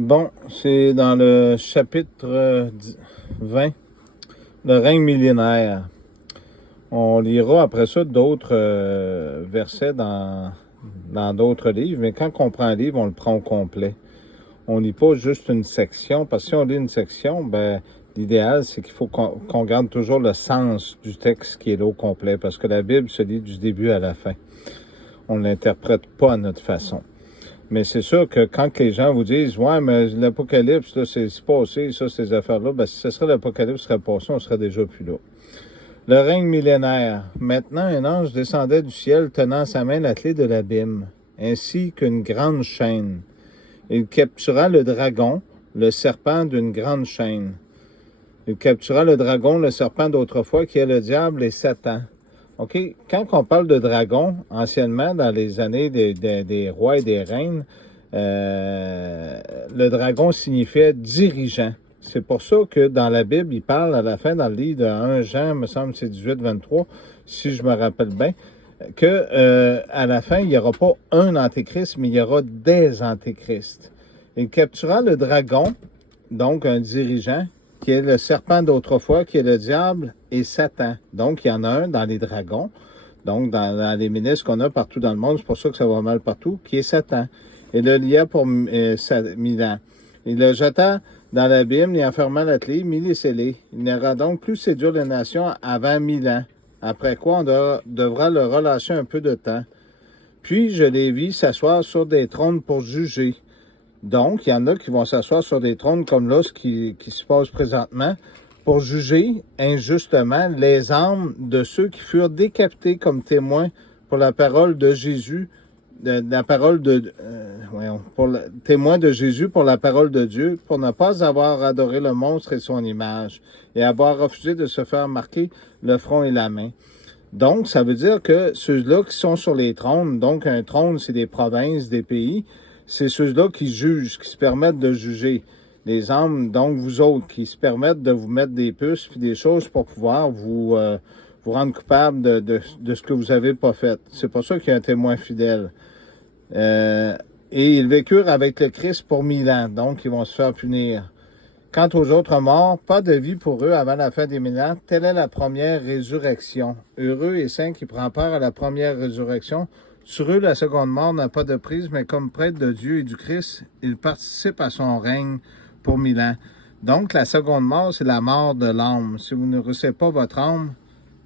Bon, c'est dans le chapitre 20, le règne millénaire. On lira après ça d'autres versets dans d'autres livres, mais quand on prend un livre, on le prend au complet. On lit pas juste une section, parce que si on lit une section, ben l'idéal, c'est qu'il faut qu'on garde toujours le sens du texte qui est là au complet, parce que la Bible se lit du début à la fin. On ne l'interprète pas à notre façon. Mais c'est sûr que quand les gens vous disent « Ouais, mais l'Apocalypse, là, c'est passé, ça, ces affaires-là », ben si ce serait l'Apocalypse serait passé, on serait déjà plus là. Le règne millénaire. Maintenant, un ange descendait du ciel tenant à sa main la clé de l'abîme, ainsi qu'une grande chaîne. Il captura le dragon, le serpent d'une grande chaîne. Il captura le dragon, le serpent d'autrefois, qui est le diable et Satan. OK? Quand on parle de dragon, anciennement, dans les années des rois et des reines, le dragon signifiait dirigeant. C'est pour ça que dans la Bible, il parle à la fin, dans le livre de 1 Jean, me semble c'est 18-23, si je me rappelle bien, que à la fin, il n'y aura pas un antéchrist, mais il y aura des antéchrists. Il captura le dragon, donc un dirigeant, qui est le serpent d'autrefois, qui est le diable et Satan. Donc, il y en a un dans les dragons, donc dans les ministres qu'on a partout dans le monde, c'est pour ça que ça va mal partout, qui est Satan. Et le lia pour 1000 ans. Il le jeta dans l'abîme, y enferma la clé, mit les scellés. Il n'ira donc plus séduire les nations avant 1000 ans. Après quoi, on devra le relâcher un peu de temps. Puis je les vis s'asseoir sur des trônes pour juger. Donc, il y en a qui vont s'asseoir sur des trônes comme là, ce qui se passe présentement, pour juger injustement les âmes de ceux qui furent décapités comme témoins pour la parole de Jésus, témoins de Jésus pour la parole de Dieu, pour ne pas avoir adoré le monstre et son image, et avoir refusé de se faire marquer le front et la main. Donc, ça veut dire que ceux-là qui sont sur les trônes, donc un trône, c'est des provinces, des pays, c'est ceux-là qui jugent, qui se permettent de juger. Les âmes, donc vous autres, qui se permettent de vous mettre des puces puis des choses pour pouvoir vous rendre coupable de ce que vous n'avez pas fait. C'est pour ça qu'il y a un témoin fidèle. Et ils vécurent avec le Christ pour 1000 ans, donc ils vont se faire punir. Quant aux autres morts, pas de vie pour eux avant la fin des 1000 ans. Telle est la première résurrection. Heureux et saints qui prennent part à la première résurrection. Sur eux, la seconde mort n'a pas de prise, mais comme prêtre de Dieu et du Christ, ils participent à son règne pour 1000 ans. Donc, la seconde mort, c'est la mort de l'âme. Si vous ne recevez pas votre âme,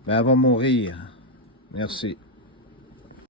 ben, elle va mourir. Merci.